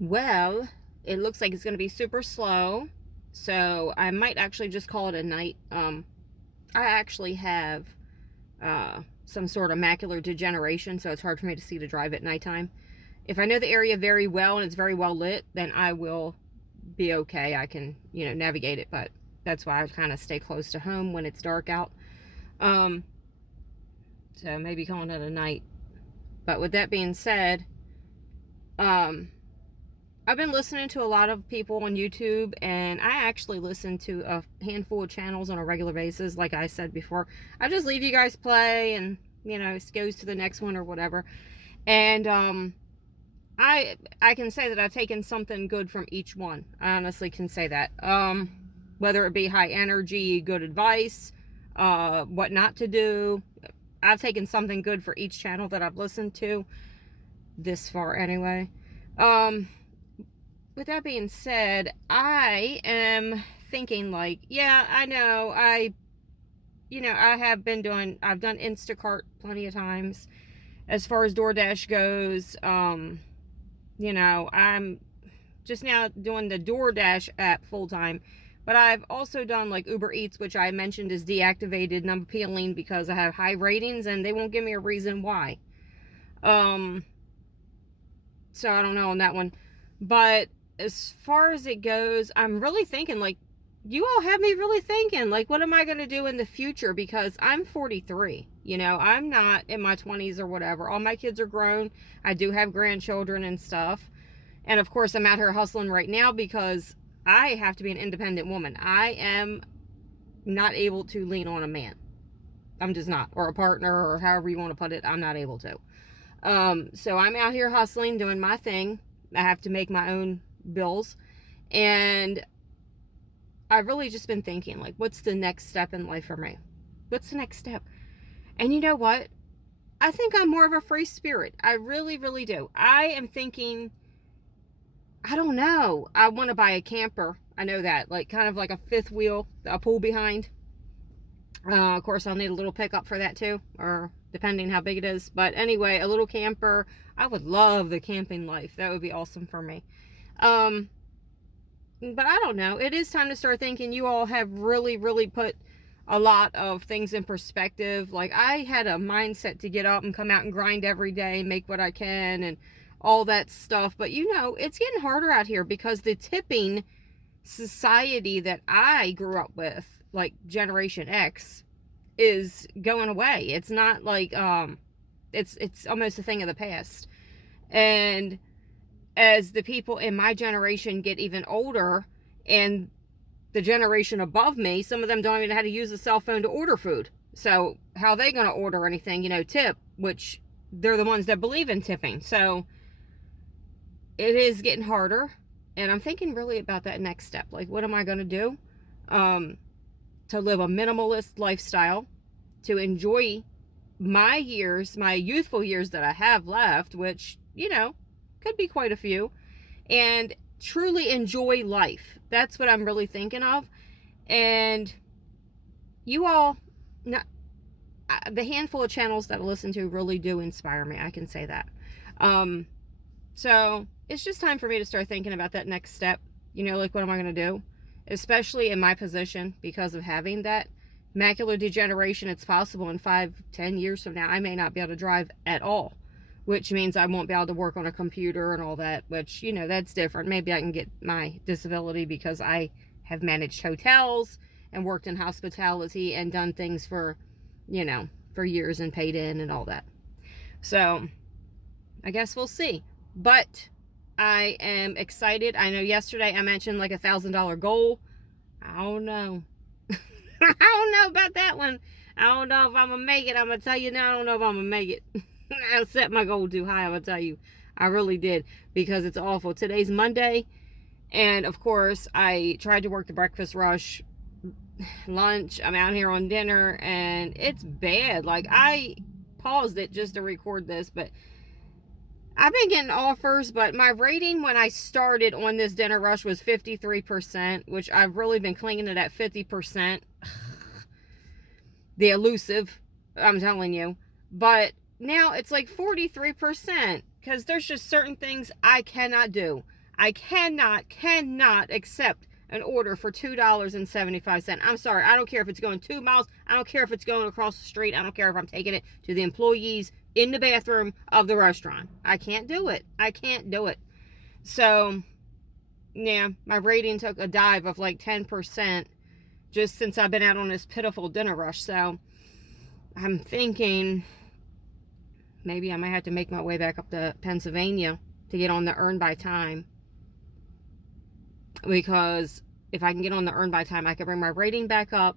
Well, it looks like it's going to be super slow, so I might actually just call it a night. I actually have some sort of macular degeneration, so it's hard for me to see to drive at nighttime. If I know the area very well and it's very well lit, then I will be okay. I can, navigate it, but that's why I kind of stay close to home when it's dark out. Um, so maybe calling it a night. But with that being said, um, I've been listening to a lot of people on YouTube, and I actually listen to a handful of channels on a regular basis. Like I said before, I just leave you guys play, and it goes to the next one or whatever. And I can say that I've taken something good from each one. I honestly can say that. Whether it be high energy, good advice, what not to do, I've taken something good for each channel that I've listened to this far, anyway. Um, with that being said, I am thinking like, yeah, I know, I've done Instacart plenty of times. As far as DoorDash goes, I'm just now doing the DoorDash app full time. But I've also done like Uber Eats, which I mentioned is deactivated, and I'm appealing because I have high ratings and they won't give me a reason why. Um, so I don't know on that one. But as far as it goes, I'm really thinking like, you all have me really thinking like, what am I going to do in the future? Because I'm 43. I'm not in my 20s or whatever. All my kids are grown. I do have grandchildren and stuff. And of course, I'm out here hustling right now because I have to be an independent woman. I am not able to lean on a man. I'm just not. Or a partner, or however you want to put it. I'm not able to. So I'm out here hustling, doing my thing. I have to make my own bills. And I've really just been thinking, like, what's the next step in life for me? What's the next step? And you know what? I think I'm more of a free spirit. I really, really do. I am thinking, I don't know. I want to buy a camper. I know that. Like, kind of like a fifth wheel, a pull behind. Of course, I'll need a little pickup for that too, or depending how big it is. But anyway, a little camper. I would love the camping life. That would be awesome for me. Um, but I don't know. It is time to start thinking. You all have really, really put a lot of things in perspective. Like, I had a mindset to get up and come out and grind every day, make what I can, and all that stuff. But it's getting harder out here because the tipping society that I grew up with, like Generation X, is going away. It's not like it's almost a thing of the past. And as the people in my generation get even older, and the generation above me, some of them don't even know how to use a cell phone to order food. So how are they going to order anything, tip, which they're the ones that believe in tipping. So it is getting harder. And I'm thinking really about that next step. Like, what am I going to do to live a minimalist lifestyle, to enjoy my years, my youthful years that I have left, which, could be quite a few, and truly enjoy life. That's what I'm really thinking of. And you all, the handful of channels that I listen to really do inspire me. I can say that. So it's just time for me to start thinking about that next step. Like, what am I going to do? Especially in my position, because of having that macular degeneration. It's possible in 5-10 years from now, I may not be able to drive at all, which means I won't be able to work on a computer and all that, which, that's different. Maybe I can get my disability because I have managed hotels and worked in hospitality and done things for years and paid in and all that. So I guess we'll see. But I am excited. I know yesterday I mentioned like $1,000 goal. I don't know. I don't know about that one. I don't know if I'm going to make it. I'm going to tell you now, I don't know if I'm going to make it. I set my goal too high, I'm going to tell you. I really did, because it's awful. Today's Monday, and of course, I tried to work the breakfast rush, lunch. I'm out here on dinner, and it's bad. Like, I paused it just to record this, but I've been getting offers, but my rating when I started on this dinner rush was 53%, which I've really been clinging to that 50%. The elusive, I'm telling you. But now it's like 43%, because there's just certain things I cannot do. I cannot accept an order for $2.75. I'm sorry. I don't care if it's going 2 miles. I don't care if it's going across the street. I don't care if I'm taking it to the employees in the bathroom of the restaurant. I can't do it. I can't do it. So, yeah, my rating took a dive of like 10% just since I've been out on this pitiful dinner rush. So, I'm thinking maybe I might have to make my way back up to Pennsylvania to get on the earn by time. Because if I can get on the earn by time, I can bring my rating back up.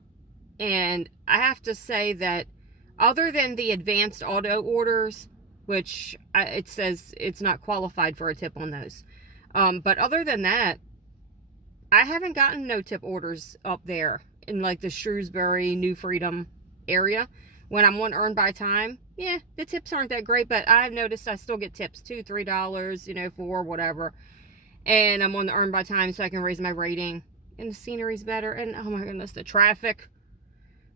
And I have to say that other than the advanced auto orders, which it says it's not qualified for a tip on those. But other than that, I haven't gotten no tip orders up there in like the Shrewsbury, New Freedom area. When I'm on earn by time, yeah, the tips aren't that great, but I've noticed I still get tips, $2, $3, you know, for whatever. And I'm on the earn by time so I can raise my rating. And the scenery's better. And oh my goodness, the traffic.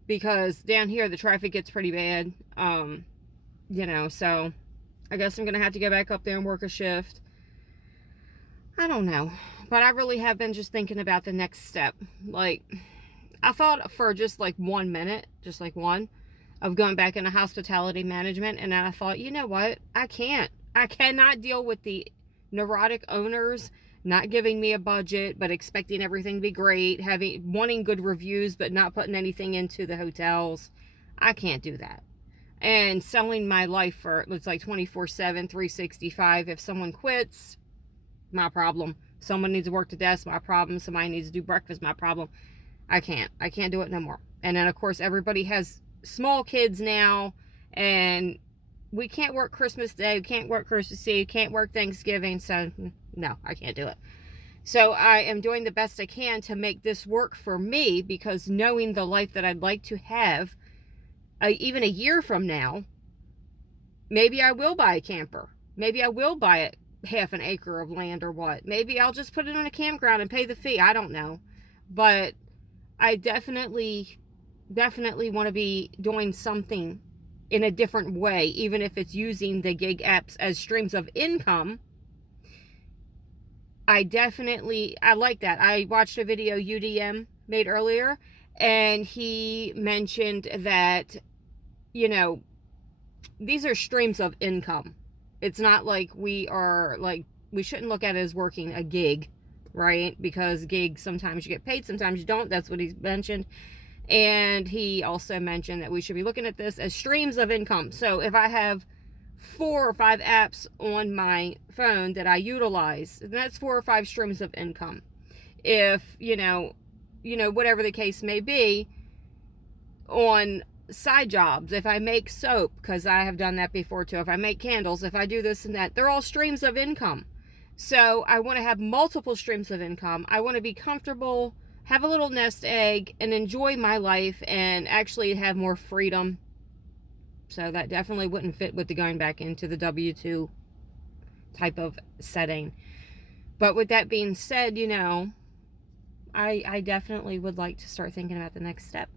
Because down here, the traffic gets pretty bad. You know, so I guess I'm going to have to go back up there and work a shift. I don't know. But I really have been just thinking about the next step. Like, I thought for just like 1 minute, just like one, of going back into hospitality management. And then I thought, you know what? I cannot deal with the neurotic owners not giving me a budget but expecting everything to be great, wanting good reviews but not putting anything into the hotels. I can't do that. And selling my life for, looks like 24/7, 365. If someone quits, my problem. Someone needs to work the desk, my problem. Somebody needs to do breakfast, my problem. I can't do it no more. And then of course everybody has small kids now, and we can't work Christmas Day, we can't work Christmas Eve, can't work Thanksgiving, so no, I can't do it. So I am doing the best I can to make this work for me, because knowing the life that I'd like to have, even a year from now, maybe I will buy a camper. Maybe I will buy half an acre of land or what. Maybe I'll just put it on a campground and pay the fee. I don't know. But I definitely want to be doing something in a different way, even if it's using the gig apps as streams of income. I like that. I watched a video UDM made earlier, and he mentioned that, you know, these are streams of income. It's not like we shouldn't look at it as working a gig, right? Because gigs, sometimes you get paid, sometimes you don't. That's what he mentioned. And he also mentioned that we should be looking at this as streams of income. So if I have 4 or 5 apps on my phone that I utilize, then that's 4 or 5 streams of income. If, you know, whatever the case may be, on side jobs, if I make soap, because I have done that before too, if I make candles, if I do this and that, they're all streams of income. So I want to have multiple streams of income. I want to be comfortable, have a little nest egg, and enjoy my life, and actually have more freedom. So that definitely wouldn't fit with the going back into the W-2 type of setting. But with that being said, you know, I definitely would like to start thinking about the next step.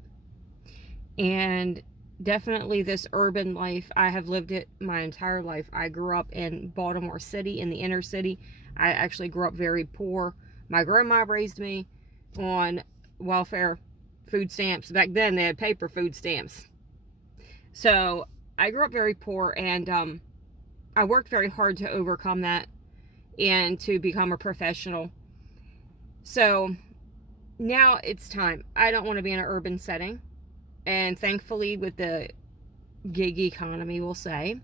And definitely this urban life, I have lived it my entire life. I grew up in Baltimore City, in the inner city. I actually grew up very poor. My grandma raised me on welfare food stamps. Back then they had paper food stamps. So I grew up very poor, and I worked very hard to overcome that and to become a professional. So now it's time. I don't want to be in an urban setting. And thankfully, with the gig economy, we'll say,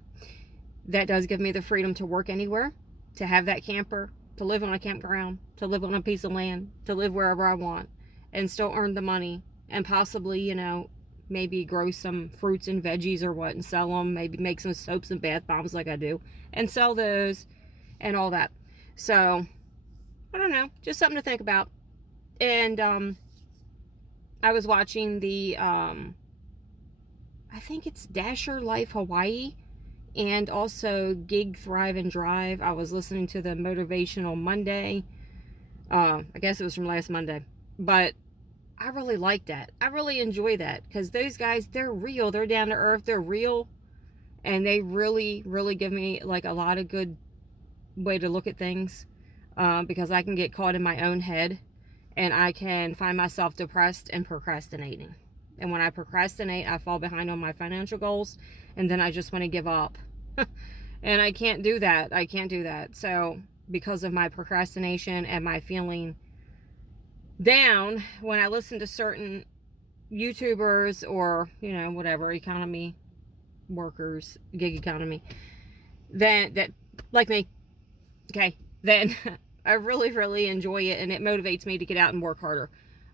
that does give me the freedom to work anywhere, to have that camper, to live on a campground, to live on a piece of land, to live wherever I want, and still earn the money, and possibly, you know, maybe grow some fruits and veggies or what and sell them, maybe make some soaps and bath bombs like I do, and sell those and all that. So, I don't know, just something to think about. And I was watching the, I think it's Dasher Life Hawaii, and also Gig, Thrive, and Drive. I was listening to the Motivational Monday. I guess it was from last Monday. But I really like that. I really enjoy that, because those guys, they're real. They're down to earth. They're real. And they really, really give me like a lot of good way to look at things. because I can get caught in my own head, and I can find myself depressed and procrastinating. And when I procrastinate, I fall behind on my financial goals, and then I just want to give up. And I can't do that. I can't do that. So because of my procrastination and my feeling down, when I listen to certain YouTubers or, you know, whatever, economy workers, gig economy, then that, like me, okay, then I really, really enjoy it, and it motivates me to get out and work harder.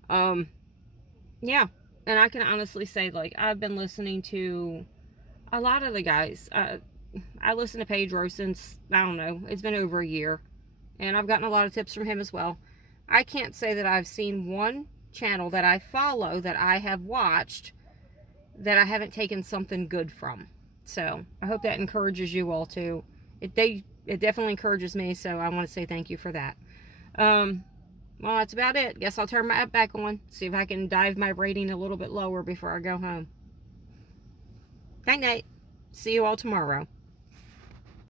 Yeah, and I can honestly say, like, I've been listening to a lot of the guys. I listened to Pedro since, I don't know, it's been over a year, and I've gotten a lot of tips from him as well. I can't say that I've seen one channel that I follow, that I have watched, that I haven't taken something good from. So I hope that encourages you all too. It definitely encourages me, so I want to say thank you for that. Well, that's about it. Guess I'll turn my app back on, see if I can dive my rating a little bit lower before I go home. Night night. See you all tomorrow.